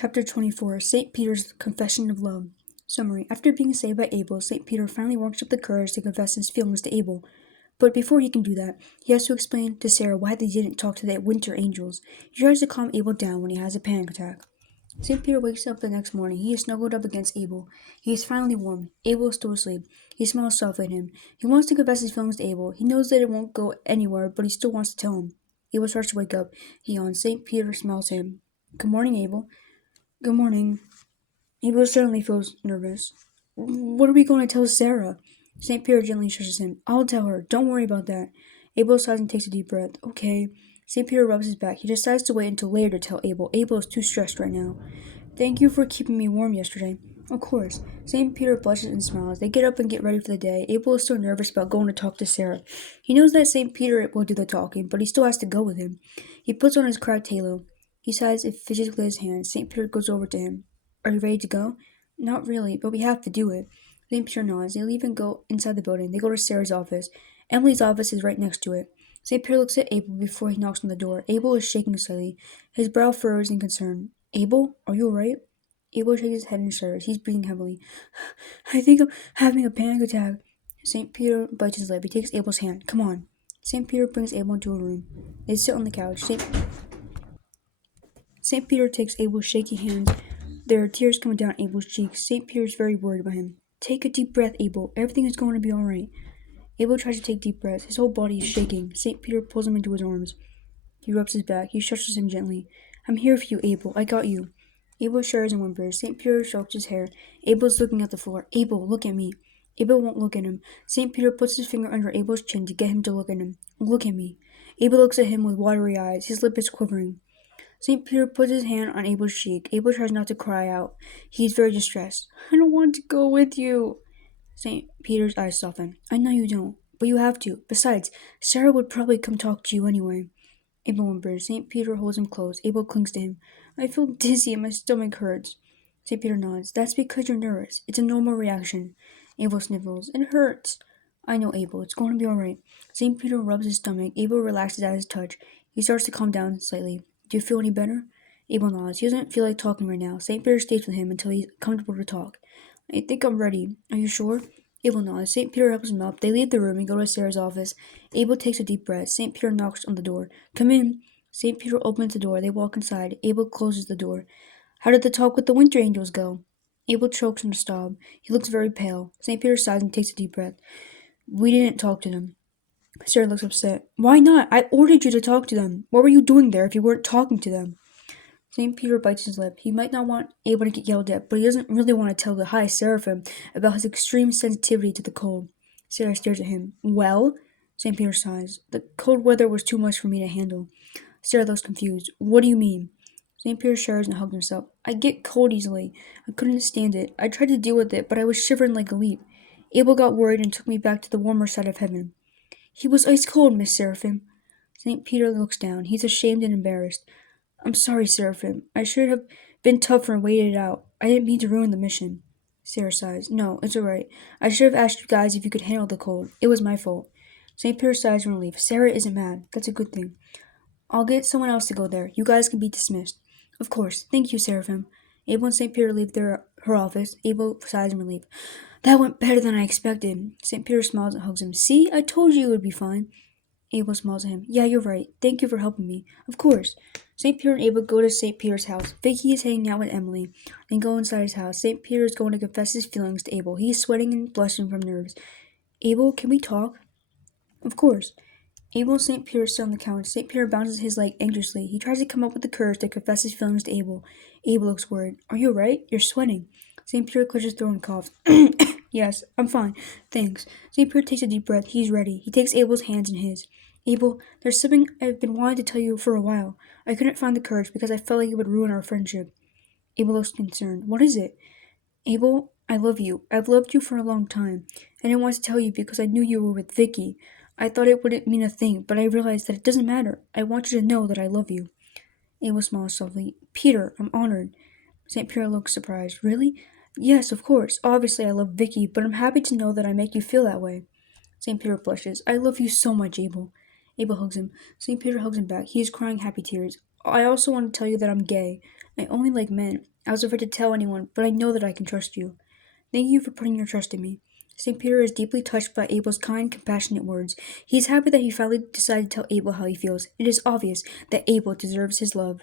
Chapter 24 St. Peter's Confession of Love. Summary. After being saved by Abel, St. Peter finally works up the courage to confess his feelings to Abel. But before he can do that, he has to explain to Sarah why they didn't talk to the winter angels. He tries to calm Abel down when he has a panic attack. St. Peter wakes up the next morning. He is snuggled up against Abel. He is finally warm. Abel is still asleep. He smiles softly at him. He wants to confess his feelings to Abel. He knows that it won't go anywhere, but he still wants to tell him. Abel starts to wake up. He yawns. St. Peter smiles at him. Good morning, Abel. Good morning. Abel certainly feels nervous. What are we going to tell Sarah? St. Peter gently shushes him. I'll tell her. Don't worry about that. Abel sighs and takes a deep breath. Okay. St. Peter rubs his back. He decides to wait until later to tell Abel. Abel is too stressed right now. Thank you for keeping me warm yesterday. Of course. St. Peter blushes and smiles. They get up and get ready for the day. Abel is still nervous about going to talk to Sarah. He knows that St. Peter will do the talking, but he still has to go with him. He puts on his cracked halo. He sighs and fidgets with his hands. St. Peter goes over to him. Are you ready to go? Not really, but we have to do it. St. Peter nods. They leave and go inside the building. They go to Sarah's office. Emily's office is right next to it. St. Peter looks at Abel before he knocks on the door. Abel is shaking slightly. His brow furrows in concern. Abel, are you alright? Abel shakes his head and shudders. He's breathing heavily. I think I'm having a panic attack. St. Peter bites his lip. He takes Abel's hand. Come on. St. Peter brings Abel into a room. They sit on the couch. St. Peter takes Abel's shaky hand. There are tears coming down Abel's cheeks. St. Peter is very worried about him. Take a deep breath, Abel. Everything is going to be alright. Abel tries to take deep breaths. His whole body is shaking. St. Peter pulls him into his arms. He rubs his back. He shushes him gently. I'm here for you, Abel. I got you. Abel shudders and whimpers. St. Peter strokes his hair. Abel's looking at the floor. Abel, look at me. Abel won't look at him. St. Peter puts his finger under Abel's chin to get him to look at him. Look at me. Abel looks at him with watery eyes. His lip is quivering. St. Peter puts his hand on Abel's cheek. Abel tries not to cry out. He is very distressed. I don't want to go with you. St. Peter's eyes soften. I know you don't, but you have to. Besides, Sarah would probably come talk to you anyway. Abel whimpers. St. Peter holds him close. Abel clings to him. I feel dizzy and my stomach hurts. St. Peter nods. That's because you're nervous. It's a normal reaction. Abel sniffles. It hurts. I know, Abel. It's going to be alright. St. Peter rubs his stomach. Abel relaxes at his touch. He starts to calm down slightly. Do you feel any better? Abel nods. He doesn't feel like talking right now. St. Peter stays with him until he's comfortable to talk. I think I'm ready. Are you sure? Abel nods. St. Peter helps him up. They leave the room and go to Sarah's office. Abel takes a deep breath. St. Peter knocks on the door. Come in. St. Peter opens the door. They walk inside. Abel closes the door. How did the talk with the winter angels go? Abel chokes on a sob. He looks very pale. St. Peter sighs and takes a deep breath. We didn't talk to them. Sarah looks upset. Why not? I ordered you to talk to them. What were you doing there if you weren't talking to them? St. Peter bites his lip. He might not want Abel to get yelled at, but he doesn't really want to tell the High Seraphim about his extreme sensitivity to the cold. Sarah stares at him. Well? St. Peter sighs. The cold weather was too much for me to handle. Sarah looks confused. What do you mean? St. Peter shudders and hugs himself. I get cold easily. I couldn't stand it. I tried to deal with it, but I was shivering like a leaf. Abel got worried and took me back to the warmer side of heaven. He was ice cold, Miss Seraphim. St. Peter looks down. He's ashamed and embarrassed. I'm sorry, Seraphim. I should have been tougher and waited it out. I didn't mean to ruin the mission. Sarah sighs. No, it's alright. I should have asked you guys if you could handle the cold. It was my fault. St. Peter sighs in relief. Sarah isn't mad. That's a good thing. I'll get someone else to go there. You guys can be dismissed. Of course. Thank you, Seraphim. Abel and St. Peter leave her office. Abel sighs in relief. That went better than I expected. St. Peter smiles and hugs him. See? I told you it would be fine. Abel smiles at him. Yeah, you're right. Thank you for helping me. Of course. St. Peter and Abel go to St. Peter's house. Vicky is hanging out with Emily. They go inside his house. St. Peter is going to confess his feelings to Abel. He is sweating and blushing from nerves. Abel, can we talk? Of course. Abel and St. Peter sit on the couch. St. Peter bounces his leg anxiously. He tries to come up with the courage to confess his feelings to Abel. Abel looks worried. Are you alright? You're sweating. St. Peter clears his throat and coughs. Yes, I'm fine. Thanks. St. Peter takes a deep breath. He's ready. He takes Abel's hands in his. Abel, there's something I've been wanting to tell you for a while. I couldn't find the courage because I felt like it would ruin our friendship. Abel looks concerned. What is it? Abel, I love you. I've loved you for a long time. I didn't want to tell you because I knew you were with Vicky. I thought it wouldn't mean a thing, but I realized that it doesn't matter. I want you to know that I love you. Abel smiles softly. Peter, I'm honored. St. Peter looks surprised. Really? Yes, of course. Obviously I love Vicky, but I'm happy to know that I make you feel that way. St. Peter blushes. I love you so much, Abel. Abel hugs him. St. Peter hugs him back. He is crying happy tears. I also want to tell you that I'm gay. I only like men. I was afraid to tell anyone, but I know that I can trust you. Thank you for putting your trust in me. St. Peter is deeply touched by Abel's kind, compassionate words. He is happy that he finally decided to tell Abel how he feels. It is obvious that Abel deserves his love.